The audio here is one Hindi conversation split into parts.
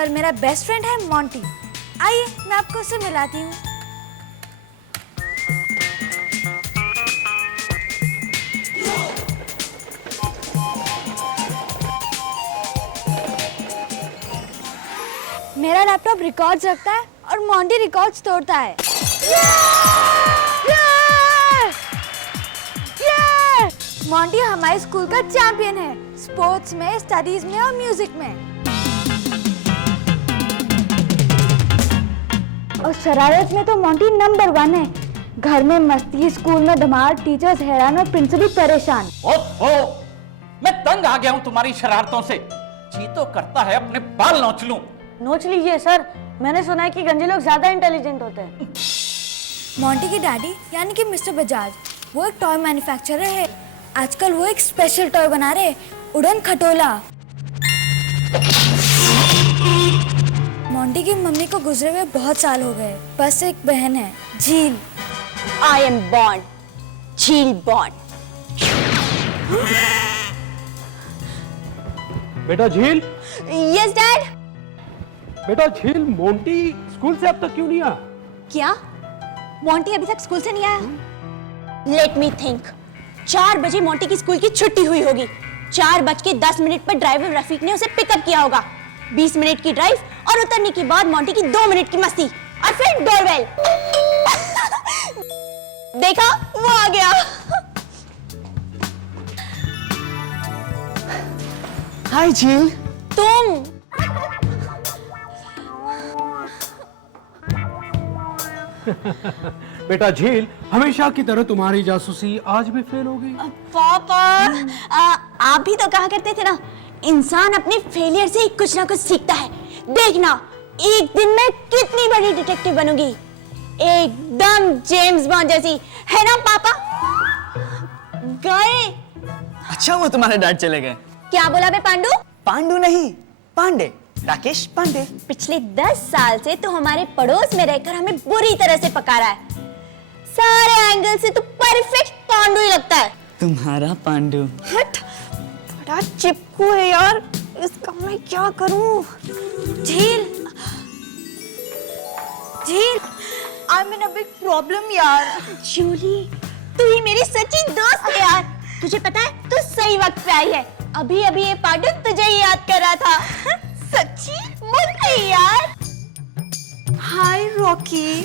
पर मेरा बेस्ट फ्रेंड है मोंटी। आइए मैं आपको उससे मिलाती हूँ। मेरा लैपटॉप रिकॉर्ड्स रखता है और मोंटी रिकॉर्ड्स तोड़ता है। मोंटी हमारे स्कूल का चैंपियन है, स्पोर्ट्स में, स्टडीज में और म्यूजिक में। और शरारत में तो मोंटी नंबर 1 है। घर में मस्ती, स्कूल में धमाल, टीचर्स हैरान और प्रिंसिपल परेशान। ओहो, मैं तंग आ गया हूँ तुम्हारी शरारतों से। जी तो करता है अपने बाल नोच लूं। नोच लीजिए सर, मैंने सुना है कि गंजे लोग ज्यादा इंटेलिजेंट होते हैं। मोंटी के डैडी यानी कि मिस्टर बजाज, वो एक टॉय मैन्युफैक्चरर है। आजकल वो एक स्पेशल टॉय बना रहे, उड़न खटोला। मोंटी की मम्मी को गुजरे हुए बहुत साल हो गए, बस एक बहन है, झील। आई एम बॉर्न, झील बॉर्न। बेटा झील। Yes dad. बेटा झील, मोंटी स्कूल से अब तक क्यों नहीं आया? क्या मोंटी अभी तक स्कूल से नहीं आया? Let me think. 4 बजे मोंटी की स्कूल की छुट्टी हुई होगी। 4:10 पर ड्राइवर रफीक ने उसे पिकअप किया होगा। 20 मिनट की ड्राइव और उतरने के बाद मोंटी की 2 मिनट की मस्ती और फिर डोरबेल। देखा, वो आ गया। हाय झील। तुम बेटा झील, हमेशा की तरह तुम्हारी जासूसी आज भी फेल हो गई। पापा, आप भी तो कहा करते थे ना, इंसान अपने फेलियर से ही कुछ ना कुछ सीखता है। देखना, एक दिन मैं कितनी बड़ी डिटेक्टिव बनूंगी, एकदम जेम्स बॉन्ड जैसी, है ना पापा? गए? अच्छा वो तुम्हारे डैड चले गए। क्या बोला बे पांडू? पांडू नहीं, पांडे, राकेश पांडे। पिछले 10 साल से तो हमारे पड़ोस में रहकर हमें बुरी तरह से पका रहा है। सारे एंगल से तो परफेक्ट पांडू ही लगता है। तुम्हारा पांडू। हट, बड़ा चिपकू है यार, इसका मैं क्या करूं? झील, झील, I am in a big problem यार। जूली, तू ही मेरी सच्ची दोस्त है यार। तुझे पता है, तू सही वक्त पे आई है। अभी अभी ये पांडू तुझे ही याद कर रहा था। सच्ची? मुझे यार। हाय रॉकी।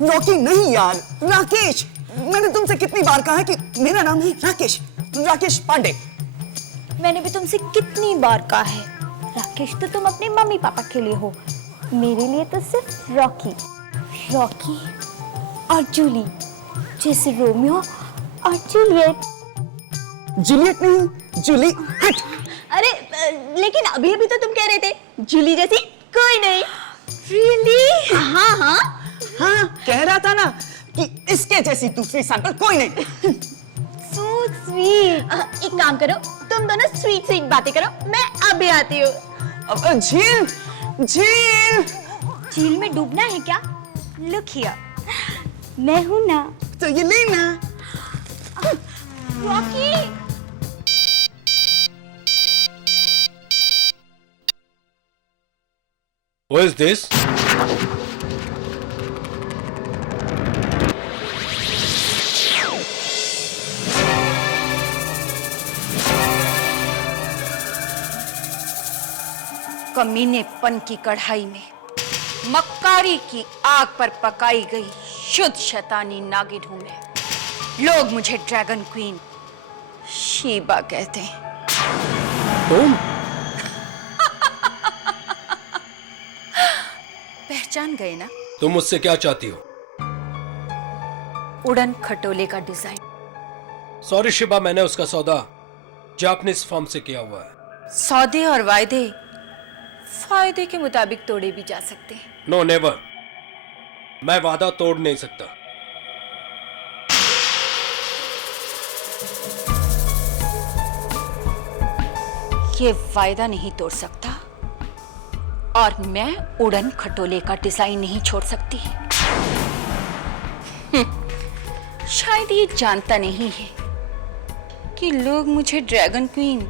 रॉकी नहीं यार, राकेश। मैंने तुमसे कितनी बार कहा है कि मेरा नाम है राकेश, राकेश पांडे। मैंने भी तुमसे कितनी बार कहा है, राकेश तो तुम अपने मम्मी पापा के लिए हो, मेरे लिए तो सिर्फ रॉकी। रॉकी और जूली, जैसे रोमियो और जूलियट। जूलियट नहीं, जूली। हट। अरे लेकिन अभी अभी तो तुम कह रहे थे जूली जैसी कोई नहीं। रियली? हाँ हाँ हाँ, कह रहा था ना कि इसके जैसी दूसरी सैंपल कोई नहीं। So sweet. एक काम करो, तुम दोनों स्वीट स्वीट बातें करो, मैं अभी आती हूँ। अब झील, झील। झील में डूबना है क्या? लुक हियर, मैं हूं ना। तो ये लेना। रॉकी। Who is this? कमीनेपन की कढ़ाई में मक्कारी की आग पर पकाई गई शुद्ध शैतानी नागिन हूं मैं। लोग मुझे ड्रैगन क्वीन शीबा कहते हैं। तुम? पहचान गए ना? तुम मुझसे क्या चाहती हो? उड़न खटोले का डिजाइन। सॉरी शिबा, मैंने उसका सौदा जापानीज फर्म से किया हुआ है। सौदे और वायदे फायदे के मुताबिक तोड़े भी जा सकते हैं। नो नेवर, मैं वादा तोड़ नहीं सकता। ये वायदा नहीं तोड़ सकता और मैं उड़न खटोले का डिजाइन नहीं छोड़ सकती। शायद ये जानता नहीं है कि लोग मुझे ड्रैगन क्वीन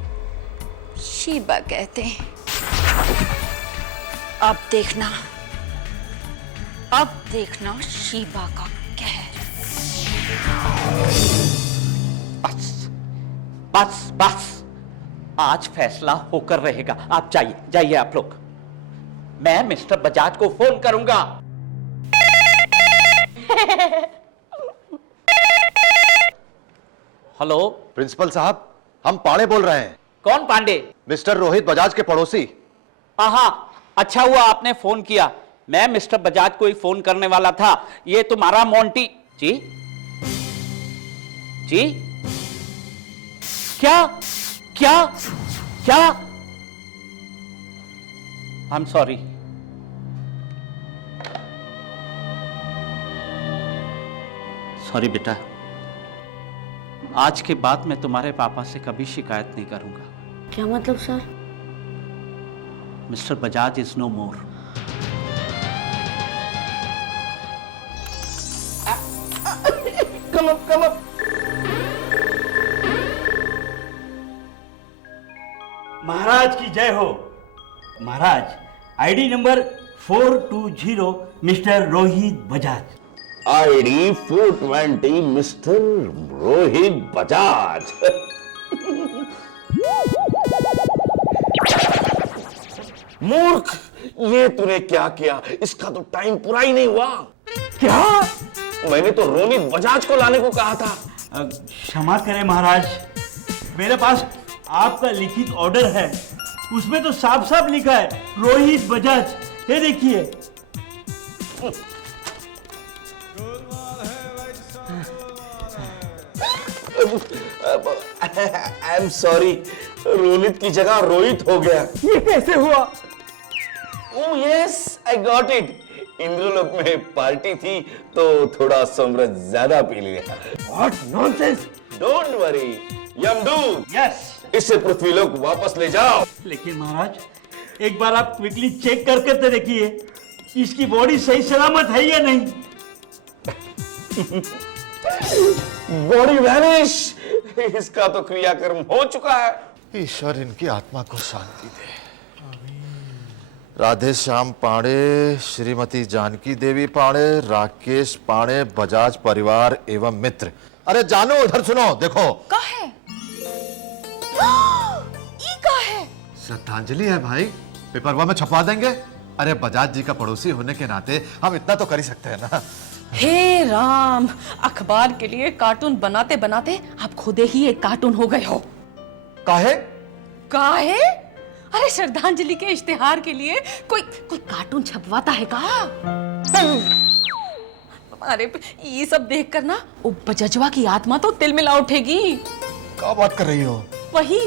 शीबा कहते हैं। अब देखना, अब देखना शीबा का कहर। बस बस बस, आज फैसला होकर रहेगा। आप जाइए जाइए आप लोग, मैं मिस्टर बजाज को फोन करूंगा। हेलो प्रिंसिपल साहब, हम पांडे बोल रहे हैं। कौन पांडे? मिस्टर रोहित बजाज के पड़ोसी। हाँ, अच्छा हुआ आपने फोन किया, मैं मिस्टर बजाज को ही फोन करने वाला था। ये तुम्हारा मोंटी जी? जी क्या क्या क्या? I am sorry. सॉरी बेटा, आज के बाद मैं तुम्हारे पापा से कभी शिकायत नहीं करूंगा। क्या मतलब sir? Mister Bajaj is no more. Come up. महाराज की जय हो। महाराज, ID number 420 mister Rohit Bajaj. ID 420 mister Rohit Bajaj. मूर्ख, ये तूने क्या किया? इसका तो टाइम पूरा ही नहीं हुआ। क्या? मैंने तो रोहित बजाज को लाने को कहा था। क्षमा करें महाराज, मेरे पास आपका लिखित ऑर्डर है, उसमें तो साफ साफ लिखा है रोहित बजाज। ये देखिए। आई एम सॉरी, रोहित की जगह रोहित हो गया। ये कैसे हुआ? Oh yes, I got it. Indralok में पार्टी थी तो थोड़ा समृद्ध ज्यादा पी लिया। What nonsense. डोंट वरी यमदूत, यस। इसे पृथ्वीलोक वापस ले जाओ। लेकिन महाराज, एक बार आप क्विकली चेक करके तो देखिए, इसकी बॉडी सही सलामत है या नहीं। बॉडी वैनिश, इसका तो क्रियाकर्म हो चुका है। ईश्वर इनकी आत्मा को शांति दे। राधे श्याम पांडे, श्रीमती जानकी देवी पांडे, राकेश पांडे, बजाज परिवार एवं मित्र। अरे जानो, इधर सुनो, देखो। का है? ई का है? श्रद्धांजलि है भाई, पेपरवा में छपवा देंगे। अरे बजाज जी का पड़ोसी होने के नाते हम इतना तो कर ही सकते हैं ना। हे राम, अखबार के लिए कार्टून बनाते बनाते आप खुद ही एक कार्टून हो गए हो। काहे? काहे? अरे श्रद्धांजलि के इश्तिहार के लिए कोई कार्टून छपवाता है का? अरे ये सब देखकर ना वो बजजवा की आत्मा तो तिलमिला उठेगी। क्या बात कर रही हो? वही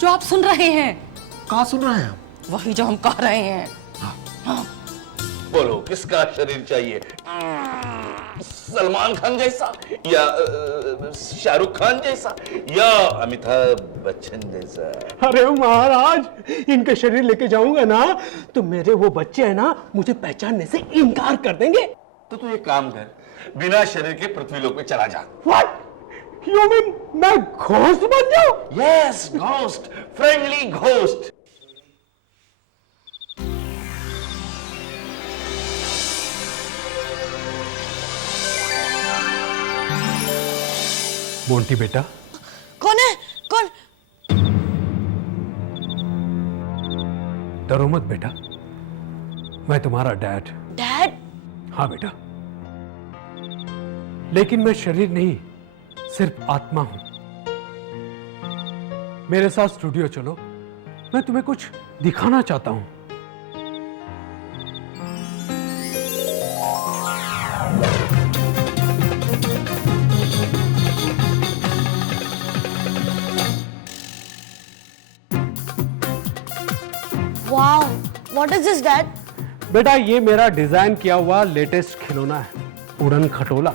जो आप सुन रहे हैं। कहाँ सुन रहे हैं हम? वही जो हम कह रहे हैं। हाँ। बोलो, किसका शरीर चाहिए? सलमान खान जैसा, या शाहरुख खान जैसा, या अमिताभ बच्चन जैसा? अरे महाराज, इनका शरीर लेके जाऊंगा ना तो मेरे वो बच्चे हैं ना, मुझे पहचानने से इनकार कर देंगे। तो तू एक काम कर, बिना शरीर के पृथ्वीलोक पे चला जा। What? You mean मैं घोस्ट बन जाऊं? Yes, ghost, friendly ghost. Monty बेटा, कौन है? कौन? डरो मत बेटा, मैं तुम्हारा डैड। डैड? हाँ बेटा, लेकिन मैं शरीर नहीं, सिर्फ आत्मा हूं। मेरे साथ स्टूडियो चलो, मैं तुम्हें कुछ दिखाना चाहता हूं। Wow, what is this dad? बेटा, ये मेरा डिजाइन किया हुआ लेटेस्ट खिलौना है, उड़न खटोला।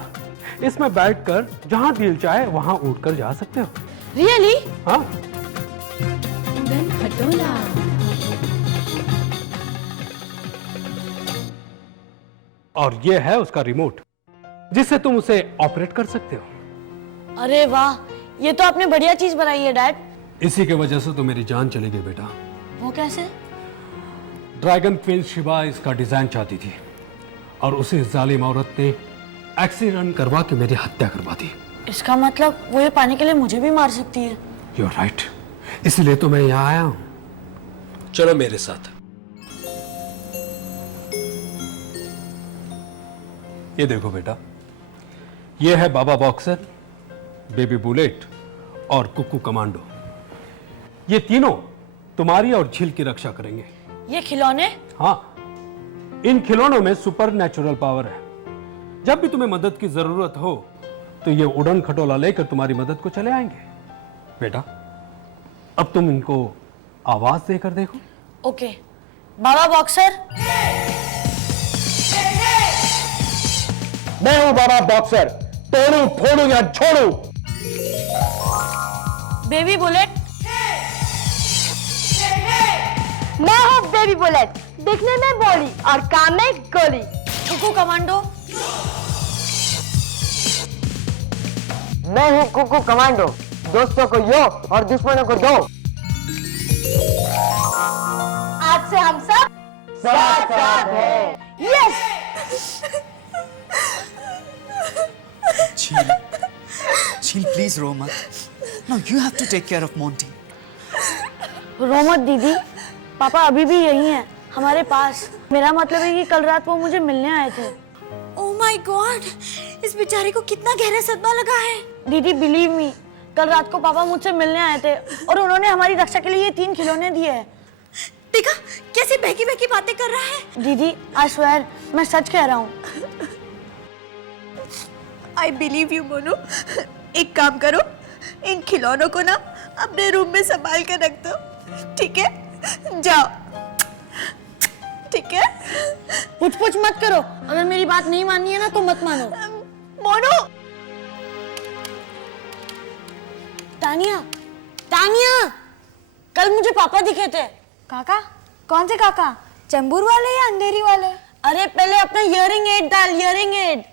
इसमें बैठकर जहां दिल चाहे वहां उड़कर जा सकते हो। रियली? हाँ। उड़न खटोला। और ये है उसका रिमोट, जिससे तुम उसे ऑपरेट कर सकते हो। अरे वाह, ये तो आपने बढ़िया चीज बनाई है डैड। इसी के वजह से तो मेरी जान चली गई बेटा। वो कैसे? ड्रैगन क्वीन शिवा इसका डिजाइन चाहती थी और उसे जालिम औरत ने एक्सीडेंट करवा के मेरी हत्या करवा दी। इसका मतलब वो ये पाने के लिए मुझे भी मार सकती है। यू आर राइट, इसलिए तो मैं यहाँ आया हूँ। चलो मेरे साथ। ये देखो बेटा, ये है बाबा बॉक्सर, बेबी बुलेट और कुक्कू कमांडो। ये तीनों तुम्हारी और झील की रक्षा करेंगे। ये खिलौने? हाँ, इन खिलौनों में सुपर नेचुरल पावर है। जब भी तुम्हें मदद की जरूरत हो तो ये उड़न खटोला लेकर तुम्हारी मदद को चले आएंगे। बेटा, अब तुम इनको आवाज देकर देखो। ओके। बाबा बॉक्सर। मैं हूं बाबा बॉक्सर, तोड़ू फोड़ू या छोड़ू। Baby bullet. मैं हूँ बेबी बुलेट, दिखने में बॉडी और काम में गोली। कुकू कमांडो। मैं हूं कुकू कमांडो, दोस्तों को यो और दुश्मनों को दो। आज से हम सब साथ साथ हैं। यस। Sheil, please रो मत. Now you have to take care of Monty. रो मत दीदी, पापा अभी भी यही हैं हमारे पास। मेरा मतलब है कि कल रात वो मुझे मिलने आए थे। ओह माय गॉड, इस बेचारे को कितना गहरा सदमा लगा है। दीदी बिलीव मी, कल रात को पापा मुझसे मिलने आए थे और उन्होंने हमारी रक्षा के लिए ये 3 खिलौने दिए हैं। देखा कैसे बहकी बहकी बातें कर रहा है। दीदी आई स्वेयर, मैं सच कह रहा हूँ। I believe you Monu. एक काम करो, इन खिलौनों को ना अपने रूम में संभाल कर रख दो, ठीक है? जाओ, ठीक है? पुछ मत करो, अगर मेरी बात नहीं माननी है ना तो मत मानो। मोनू। तानिया, तानिया, कल मुझे पापा दिखे थे। काका? कौन से काका? चंबूर वाले या अंधेरी वाले? अरे पहले अपना हियरिंग एड डाल, हियरिंग एड।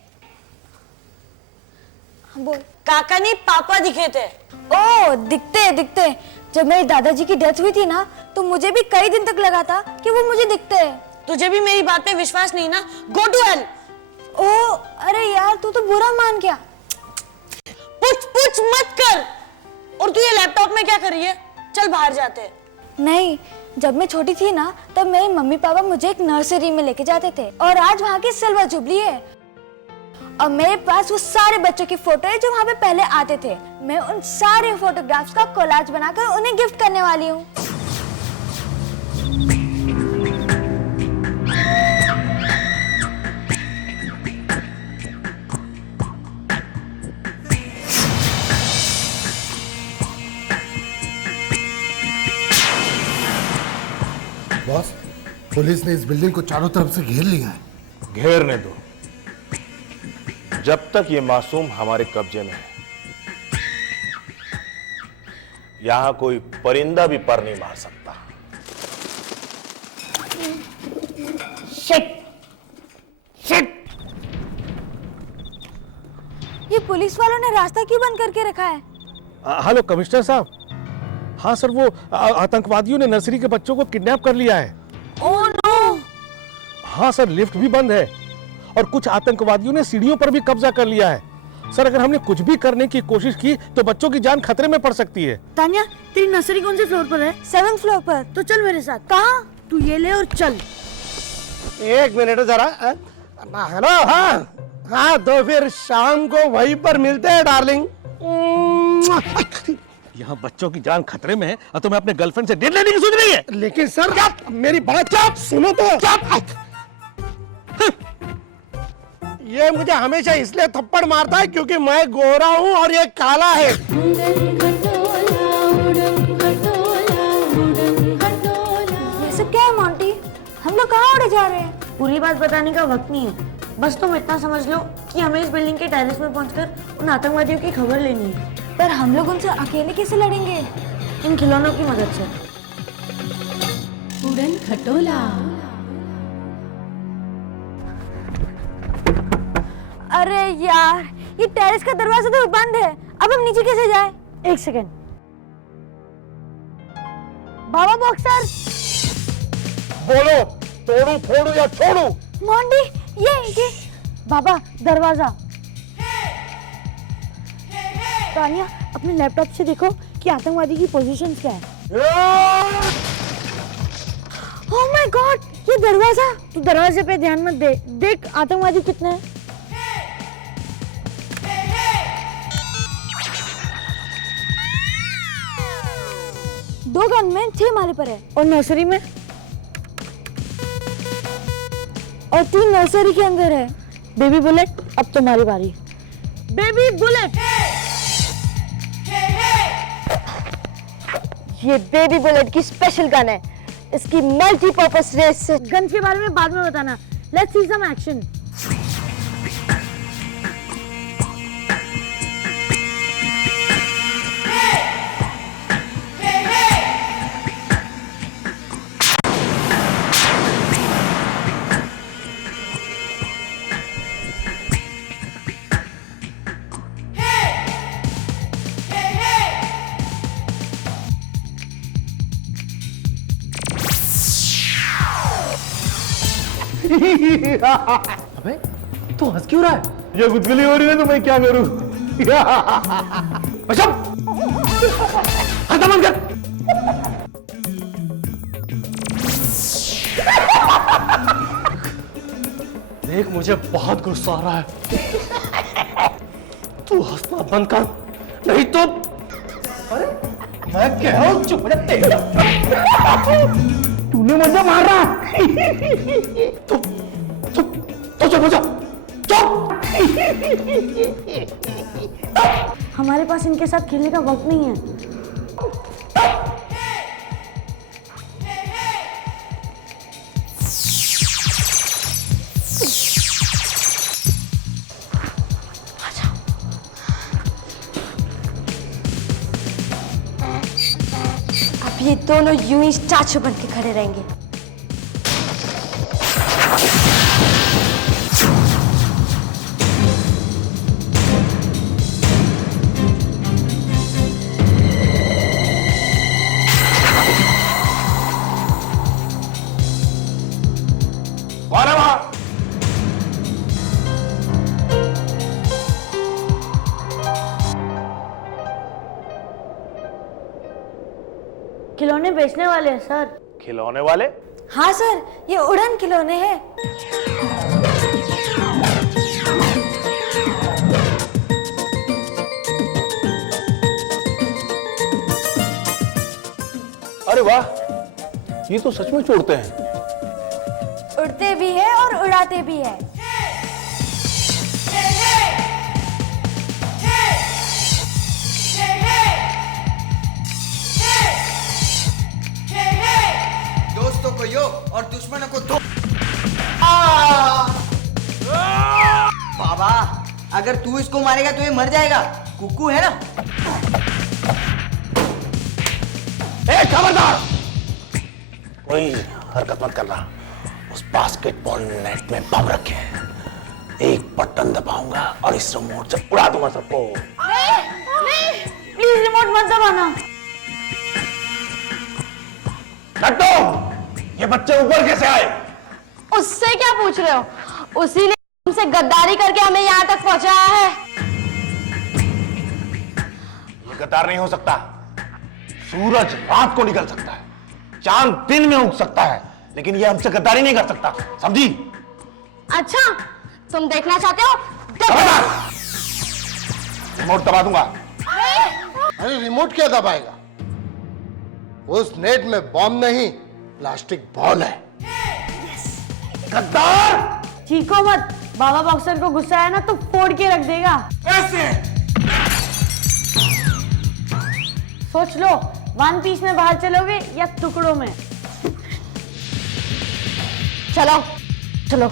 बोल। काका नहीं, पापा दिखे थे। ओ, दिखते। जब मेरे दादाजी की डेथ हुई थी ना, तो मुझे भी कई दिन तक लगा था कि वो मुझे दिखते हैं। तुझे भी मेरी बात पे विश्वास नहीं ना? Go to hell. ओ, अरे यार तू तो बुरा मान गया। पुछ मत कर। और तू ये लैपटॉप में क्या कर रही है? चल बाहर जाते हैं। नहीं, जब मैं छोटी थी ना, तब मेरे मम्मी पापा मुझे एक नर्सरी में लेके जाते थे और आज वहाँ की सिल्वर जुबली है और मेरे पास वो सारे बच्चों की फोटो है जो वहाँ पे पहले आते थे। मैं उन सारे फोटोग्राफ्स का कोलाज बनाकर उन्हें गिफ्ट करने वाली हूँ। बॉस, पुलिस ने इस बिल्डिंग को चारों तरफ से घेर लिया है। घेरने दो, जब तक ये मासूम हमारे कब्जे में है। यहां कोई परिंदा भी पर नहीं मार सकता। शिट। ये पुलिस वालों ने रास्ता क्यों बंद करके रखा है? हेलो कमिश्नर साहब। हाँ सर, वो आतंकवादियों ने नर्सरी के बच्चों को किडनैप कर लिया है। Oh no. हाँ सर, लिफ्ट भी बंद है और कुछ आतंकवादियों ने सीढ़ियों पर भी कब्जा कर लिया है। सर, अगर हमने कुछ भी करने की कोशिश की तो बच्चों की जान खतरे में पड़ सकती है। तानिया, तेरी नर्सरी कौन से फ्लोर पर है? 7th फ्लोर पर। तो चल मेरे साथ। कहाँ? तू ये ले और चल। एक मिनट जरा। हेलो। हाँ, तो फिर शाम को वहीं पर मिलते हैं डार्लिंग। यहाँ बच्चों की जान खतरे में है और तुम्हें अपने गर्लफ्रेंड से डेट लेने की सोच रही है? लेकिन सर, मेरी बात सुनो तो। ये मुझे हमेशा इसलिए थप्पड़ मारता है क्योंकि मैं गोरा हूँ और ये काला है। ये सब क्या है मोंटी? हम लोग कहाँ उड़े जा रहे हैं? पूरी बात बताने का वक्त नहीं है, बस तुम इतना समझ लो कि हमें इस बिल्डिंग के टेरेस में पहुंचकर उन आतंकवादियों की खबर लेनी है। पर हम लोग उनसे अकेले कैसे लड़ेंगे? इन खिलौनों की मदद से। उड़न खटोला। अरे यार, ये टेरेस का दरवाजा तो बंद है, अब हम नीचे कैसे जाएं? एक सेकेंड। बाबा बॉक्सर। बोलो। तोड़ू फोड़ू या छोड़ू? मोंटी, ये बाबा दरवाजा। तानिया, अपने लैपटॉप से देखो कि आतंकवादी की पोजीशन क्या है। ओह माय गॉड, ये दरवाजा। तू दरवाजे पे ध्यान मत दे, देख आतंकवादी कितने हैं। दो गनमैन 6 माले पर है और नर्सरी में, और 3 नर्सरी के अंदर है। बेबी बुलेट, अब तुम्हारी बारी। Baby bullet. ये बेबी बुलेट की स्पेशल गन है। इसकी मल्टीपर्पस रेस से गन के बारे में बाद में बताना। Let's see some action. अबे तू हंस क्यों रहा है? ये गुदगुली हो रही है तो मैं क्या करूं? बचम, हंसना बंद कर। देख मुझे बहुत गुस्सा आ रहा है। तू हंसना बंद कर, नहीं तो। अरे मैं कह रहा हूं चुप रह। तेरा तूने मुझे मारा। तो चुप हो जा, चुप। हमारे पास इनके साथ खेलने का वक्त नहीं है। अब ये दोनों यूं ही स्टैचू बन के खड़े रहेंगे। खिलौने बेचने वाले हैं सर। खिलौने वाले? हाँ सर, ये उड़न खिलौने हैं। अरे वाह, ये तो सच में उड़ते हैं। उड़ते भी है और उड़ाते भी है। दोस्तों को यो और दुश्मनों को दो। बाबा, अगर तू इसको मारेगा तो ये मर जाएगा। कुक्कू है ना। ए खबरदार, कोई हरकत मत करना। उस बास्केटबॉल नेट में बम रखे हैं। एक बटन दबाऊंगा और इस रिमोट से उड़ा दूंगा सबको। नहीं, प्लीज रिमोट मत दबाना। लट्टू, ये बच्चे ऊपर कैसे आए? उससे क्या पूछ रहे हो? उसी ने हमसे गद्दारी करके हमें यहाँ तक पहुंचाया है। ये गद्दार नहीं हो सकता। सूरज रात को निकल सकता है, चांद दिन में उग सकता है, लेकिन ये हमसे गद्दारी नहीं कर सकता, समझी? अच्छा, तुम देखना चाहते हो? रिमोट दबा दूंगा। अरे रिमोट क्या दबाएगा? उस नेट में बॉम्ब नहीं, प्लास्टिक बॉल है। गद्दार! चीखो मत, बाबा बॉक्सर को गुस्सा आया ना तो फोड़ के रख देगा। कैसे? सोच लो, वन पीस में बाहर चलोगे या टुकड़ों में? चलो चलो।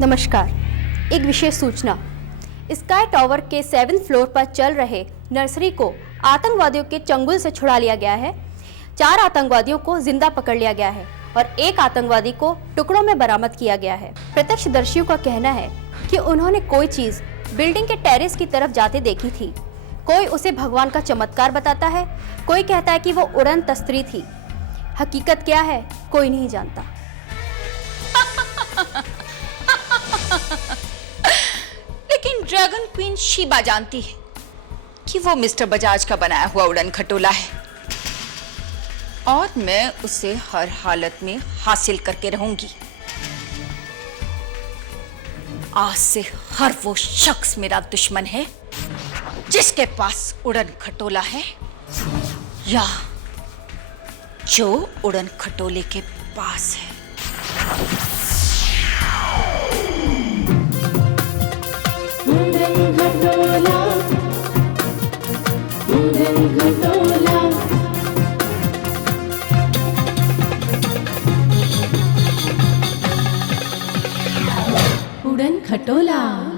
नमस्कार, एक विशेष सूचना। स्काई टावर के 7th फ्लोर पर चल रहे नर्सरी को आतंकवादियों के चंगुल से छुड़ा लिया गया है। 4 आतंकवादियों को जिंदा पकड़ लिया गया है और 1 आतंकवादी को टुकड़ों में बरामद किया गया है। प्रत्यक्षदर्शियों का कहना है कि उन्होंने कोई चीज बिल्डिंग के टेरेस की तरफ जाते देखी थी। कोई उसे भगवान का चमत्कार बताता है, कोई कहता है कि वो उड़नत स्त्री थी। हकीकत क्या है कोई नहीं जानता। लेकिन ड्रैगन क्वीन शीबा जानती है कि वो मिस्टर बजाज का बनाया हुआ उड़न खटोला है, और मैं उसे हर हालत में हासिल करके रहूंगी। आज से हर वो शख्स मेरा दुश्मन है जिसके पास उड़न खटोला है या जो उड़न खटोले के पास है। उड़न खटोला।